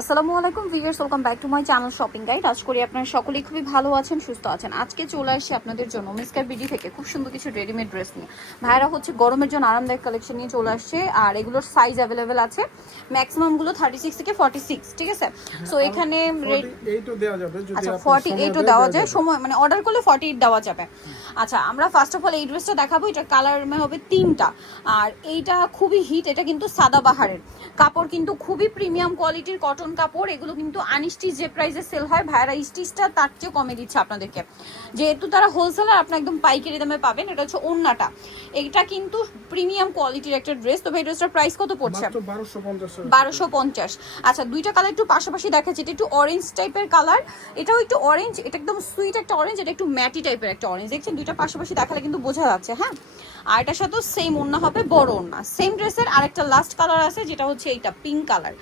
আসসালামু আলাইকুম viewers, welcome back to my channel shopping guide. আজ করি আপনারা সকলেই খুবই ভালো আছেন, সুস্থ আছেন। আজকে চলে আসছি আপনাদের জন্য মিসকার বিডি থেকে খুব সুন্দর কিছু রেডিমেড ড্রেস নিয়ে। ভাইরা হচ্ছে গরমের জন্য আরামদায়ক কালেকশন নিয়ে চলে আসছে, আর এগুলোর সাইজ অ্যাভেলেবেল আছে। ম্যাক্সিমামগুলো 36 থেকে 46, ঠিক আছে। সো এখানে 48ও দেওয়া যাবে, যদি আচ্ছা আপনি 48ও দেওয়া যায়, সময় মানে অর্ডার করলে 48 দেওয়া যাবে। আচ্ছা, আমরা ফার্স্ট অফ অল এই ড্রেসটা দেখাবো। এটা কালার হবে তিনটা, আর এইটা খুবই হিট। এটা কিন্তু সাদাবাহারের কাপড়, কিন্তু খুবই প্রিমিয়াম কোয়ালিটির কটন কাপড়। এগুলো কিন্তু আনস্টিচ যে প্রাইসে সেল হয়, ভাইরা স্টিচটা তার চেয়ে কমে দিচ্ছে আপনাদেরকে, যেহেতু তারা হোলসেলার। আপনি একদম পাইকারি দামে পাবেন। এটা হচ্ছে ওন্নাটা, এটা কিন্তু প্রিমিয়াম কোয়ালিটির একটা ড্রেস। তো ভাই ড্রেসটার প্রাইস কত পড়ছে? মাত্র 1250। 1250। আচ্ছা, দুইটা কালার একটু পাশাপাশি দেখাচ্ছি। এটা একটু অরেঞ্জ টাইপের কালার, এটাও একটু অরেঞ্জ। এটা একদম সুইট একটা অরেঞ্জ, এটা একটু ম্যাটি টাইপের একটা অরেঞ্জ। দেখছেন, দুইটা পাশাপাশি দেখালে কিন্তু বোঝা যাচ্ছে। হ্যাঁ, আর এটার সাথেও সেম ওন্না হবে, বড় ওন্না। সেম ড্রেসের আরেকটা লাস্ট কালার আছে, যেটা হচ্ছে এইটা পিঙ্ক কালার।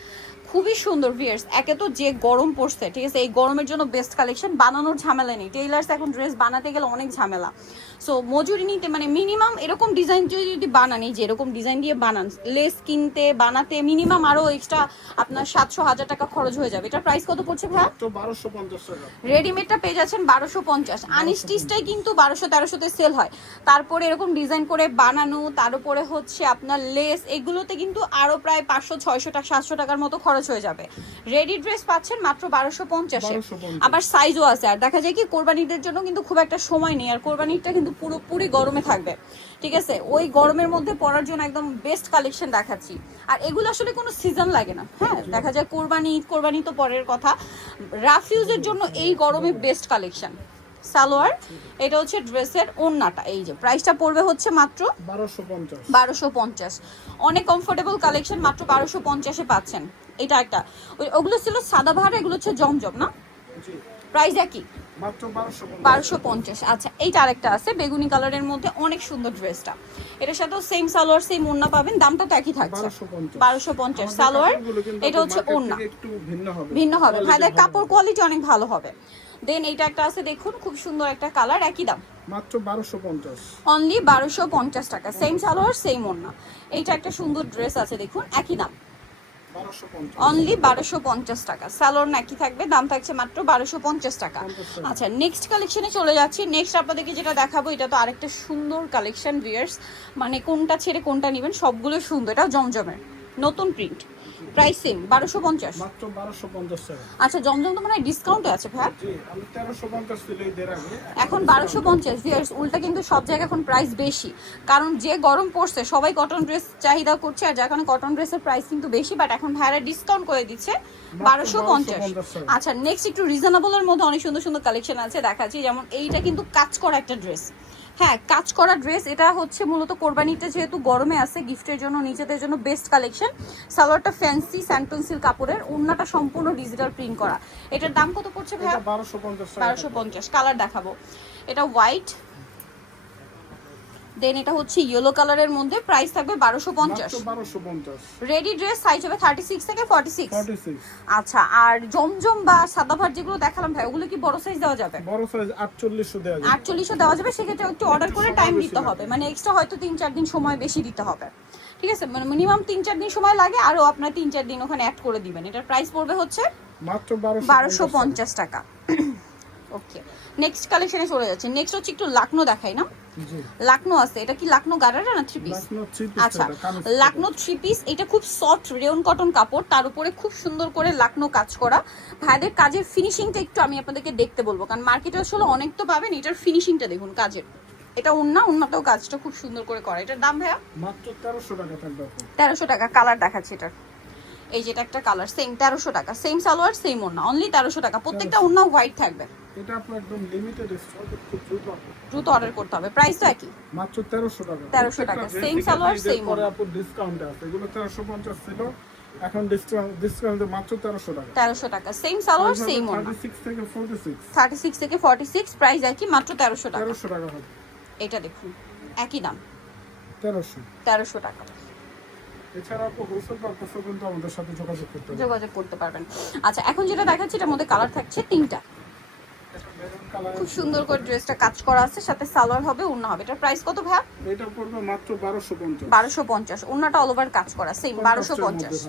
খুবই সুন্দর ভিয়ার্স। একে তো যে গরম পড়ছে, ঠিক আছে, এই গরমের জন্য বেস্ট কালেকশন। বানানোর ঝামেলা নেই, টেইলার্স এখন ড্রেস বানাতে গেলে অনেক ঝামেলা। সো মজুরি নিতে, মানে মিনিমাম এরকম ডিজাইন যদি বানানি, যে এরকম ডিজাইন দিয়ে বানান, লেস কিনতে বানাতে মিনিমাম আরও এক্সট্রা আপনার 700-1000 টাকা খরচ হয়ে যাবে। এটার প্রাইস কত পড়ছে ভাই? তো 1250 টাকা। রেডিমেডটা পেয়ে যাচ্ছেন 1250। আনস্টিচটাই কিন্তু 1200-1300-তে সেল হয়। তারপরে এরকম ডিজাইন করে বানানো, তার উপরে হচ্ছে আপনার লেস, এগুলোতে কিন্তু আরো প্রায় 500-600 টাকা 700 টাকার মতো খরচ হয়ে যাবে। রেডি ড্রেস পাচ্ছেন মাত্র 1250-এ। আবার সাইজও আছে। আর দেখা যায় কি, কোরবানিদের জন্য কিন্তু খুব একটা সময় নেই, আর কোরবানিটা কিন্তু পুরোপুরি গরমে থাকবে, ঠিক আছে। ওই গরমের মধ্যে পরার জন্য একদম বেস্ট কালেকশন দেখাচ্ছি। আর এগুলো আসলে কোনো সিজন লাগে না। হ্যাঁ, দেখা যায় কোরবানি, ঈদ কোরবানি তো পরের কথা, রাফ ইউজের জন্য এই গরমে বেস্ট কালেকশন। সালোয়ার, এটা হচ্ছে ড্রেসের ওন্নাটা। এই যে প্রাইসটা পড়বে হচ্ছে মাত্র 1250। অনেক কমফোর্টেবল কালেকশন, মাত্র 1250-এ পাচ্ছেন। এটা একটা, ওগুলো ছিল সাদাবাহার, এগুলো হচ্ছে জমজম না, প্রাইস একই, মাত্র 1250। আচ্ছা, এইটা আরেকটা আছে বেগুনি কালারের মধ্যে, অনেক সুন্দর ড্রেসটা। এটার সাথেও সেম সালোয়ার সেম ওন্না পাবেন, দামটা তো একই থাকছে 1250 সালোয়ার। এটা হচ্ছে ওন্না, একটু ভিন্ন হবে। ভাইদের কাপড় কোয়ালিটি অনেক ভালো হবে। দেন এইটা একটা আছে, দেখুন খুব সুন্দর একটা কালার, একই দাম মাত্র 1250, অনলি 1250 টাকা। সেম সালোয়ার সেম ওন্না। এইটা একটা সুন্দর ড্রেস আছে, দেখুন একই দাম 1250, অনলি 1250 টাকা। সালোয়ার নাকি থাকবে, দাম থাকছে মাত্র 1250 টাকা। আচ্ছা, নেক্সট কালেকশনে চলে যাচ্ছি। নেক্সট আপনাদেরকে যেটা দেখাবো, এটা তো আরেকটা সুন্দর কালেকশন ভিউয়ার্স, মানে কোনটা ছেড়ে কোনটা নেবেন, সবগুলো সুন্দর। এটা জমজমের নতুন প্রিন্ট, প্রাইস সেম 1250, মাত্র 1250 টাকা। আচ্ছা, জমজম তো মানে ডিসকাউন্টে আছে ভাই। জি, আমি 1350 ছিল এর আগে, এখন 1250 ভিউয়ার্স। উল্টা কিন্তু সব জায়গায় এখন প্রাইস বেশি, কারণ যে গরম পড়ছে সবাই কটন ড্রেস চাহিদা করছে, আর যার কারণে কটন ড্রেসের প্রাইস কিন্তু বেশি। বাট এখন ভাইরা ডিসকাউন্ট করে দিচ্ছে 1250। আচ্ছা, নেক্সট একটু রিজনেবলের মধ্যে অনেক সুন্দর সুন্দর কালেকশন আছে, দেখাচ্ছি। যেমন এইটা কিন্তু কাজ করা একটা ড্রেস। হ্যাঁ, কাজ করা ড্রেস। এটা হচ্ছে মূলত কোরবানিটা যেহেতু গরমে আছে, গিফটের জন্য, নিজেদের জন্য বেস্ট কালেকশন। সালোয়ারটা ফ্যান্সি স্যান্টন সিল্ক কাপড়ের, ওন্নাটা সম্পূর্ণ ডিজিটাল প্রিন্ট করা। এটার দাম কত পড়ছে ভাই? 1250। কালার দেখাবো, এটা হোয়াইট, দেন এটা হচ্ছে ইয়েলো কালারের মধ্যে, প্রাইস থাকবে 1250। রেডি ড্রেস সাইজ হবে 36 থেকে 46। আচ্ছা, আর জমজম বা সাদাভার যেগুলো দেখালাম ভাই, ওগুলো কি বড় সাইজ দেওয়া যাবে? বড় সাইজ 48 দেওয়া যাবে। 48 দেওয়া যাবে। সেক্ষেত্রে একটু অর্ডার করে টাইম দিতে হবে, মানে এক্সট্রা হয়তো 3-4 দিন সময় বেশি দিতে হবে, ঠিক আছে। মানে মিনিমাম 3-4 দিন সময় লাগে, আরও আপনার 3-4 দিন ওখানে অ্যাড করে দিবেন। এটার প্রাইস পড়বে হচ্ছে মাত্র 1250 টাকা। ওকে, নেক্সট কালেকশনে চলে যাচ্ছে। নেক্সট হচ্ছে একটু লাকনো দেখাই না। লাকনো আছে, এটা কি লাকনো গারারা না থ্রি পিস? আচ্ছা, লাকনো থ্রি পিস। এটা খুব সফট রেয়ন কটন কাপড়, তার উপরে খুব সুন্দর করে লাকনো কাজ করা। ভাইদের কাজের ফিনিশিংটা একটু আমি আপনাদেরকে দেখতে বলবো, কারণ মার্কেটে আসলে অনেক তো পাবেন, এটার ফিনিশিংটা দেখুন কাজের। এটা উন্নাটাও কাজটা খুব সুন্দর করে করা। এটার দাম ভাইয়া মাত্র 1300 টাকা থাকবে। 1300 টাকা। কালার দেখাচ্ছি এটার, এই যেটা একটা কালার, সেম 1300 টাকা। সেম সালোয়ার সেম ওন্না, অনলি 1300 টাকা। প্রত্যেকটা ওন্না হোয়াইট থাকবে। এটা আপনার একদম লিমিটেড স্টক, খুব দ্রুত অর্ডার করতে হবে। প্রাইস তো একই, মাত্র 1300 টাকা। 1300 টাকা। সেম সালোয়ার সেম পরে আপু ডিসকাউন্ট আছে, এগুলো 1350 ছিল, এখন ডিসকাউন্টে মাত্র 1300 টাকা। 1300 টাকা। সেম সালোয়ার সেম ওন্না, 36 থেকে 46। 36 থেকে 46, প্রাইস একই, মাত্র 1300 টাকা। 1300 টাকা হবে। এটা দেখুন একই দাম 1300 টাকা। এছাড়া আপু হোলসেল পারপাসও কিন্তু আমাদের সাথে যোগাযোগ করতে পারবেন। আচ্ছা, এখন যেটা দেখাচ্ছি এটার মধ্যে কালার থাকছে তিনটা। খুব সুন্দর করে ড্রেসটা কাজ করা আছে, সাথে সালোয়ার হবে, ওন্না হবে। এটার প্রাইস কত ভাই? এটা পড়বে মাত্র 1250। 1250। ওন্নাটা অল ওভার কাজ করা, সেম 1250।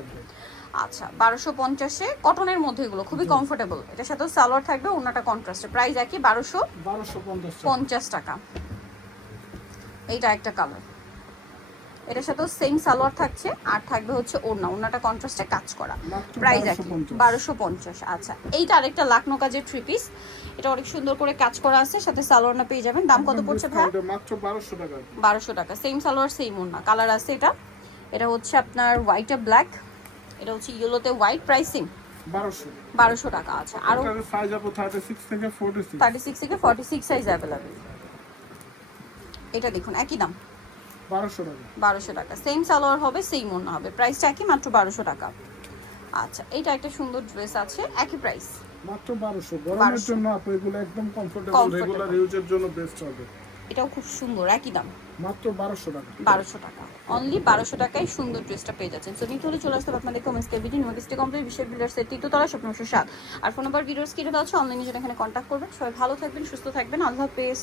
আচ্ছা 1250-এ কটনের মধ্যে এগুলো খুবই কমফোর্টেবল। এটার সাথে সালোয়ার থাকবে, ওড়নাটা কন্ট্রাস্টে, প্রাইস একই 1250 টাকা। এইটা একটা কালার, এটার সাথেও সেম সালোয়ার থাকছে আর থাকবে হচ্ছে ওড়নাটা কন্ট্রাস্টে কাজ করা, প্রাইস একই 1250। আচ্ছা এইটা আরেকটা লাকনো কাজের থ্রি পিস, এটা অনেক সুন্দর করে কাজ করা আছে, সাথে সালোয়ারটা পেয়ে যাবেন। দাম কত পড়ছে ভাই? মাত্র 1200 টাকা। 1200 টাকা, সেম সালোয়ার সেম ওড়না, কালার আছে এটা। এটা হচ্ছে আপনার হোয়াইটে ব্ল্যাক, এটা হচ্ছে ইয়েলোতে হোয়াইট, প্রাইসিং 1200 টাকা। আছে আরো সাইজ আপু 36 থেকে 46, 36 থেকে 46 সাইজ अवेलेबल। এটা দেখুন একই দাম 1200 টাকা, সেম সালোয়ার হবে সেম ওড়না হবে, প্রাইসটা একই, মাত্র 1200 টাকা। আচ্ছা এটা একটা সুন্দর ড্রেস আছে, একই প্রাইস মাত্র 1200। গরমের জন্য আপু এগুলো একদম কমফোর্টেবল, রেগুলার ইউজের জন্য বেস্ট হবে। এটাও খুব সুন্দর, একই দাম মাত্র 1200 টাকা। 1200 টাকা অনলি, 1200 টাকায় সুন্দর ড্রেসটা পেয়ে যাচ্ছেন। সো নিতে হলে চলে আসতে হবে আপনাদের কমেন্টস কেবিটি নোটিসটি কমপ্লিট বিশ্বের বিল্ডার্সের তৃতীয়তলা স্বপ্ন 7। আর ফোন নাম্বার ভিডিওস কিনে দেওয়া হচ্ছে, অনলাইনে যেটা এখানে কন্ট্যাক্ট করবেন। সবাই ভালো থাকবেন, সুস্থ থাকবেন, আল্লাহ হাফেজ।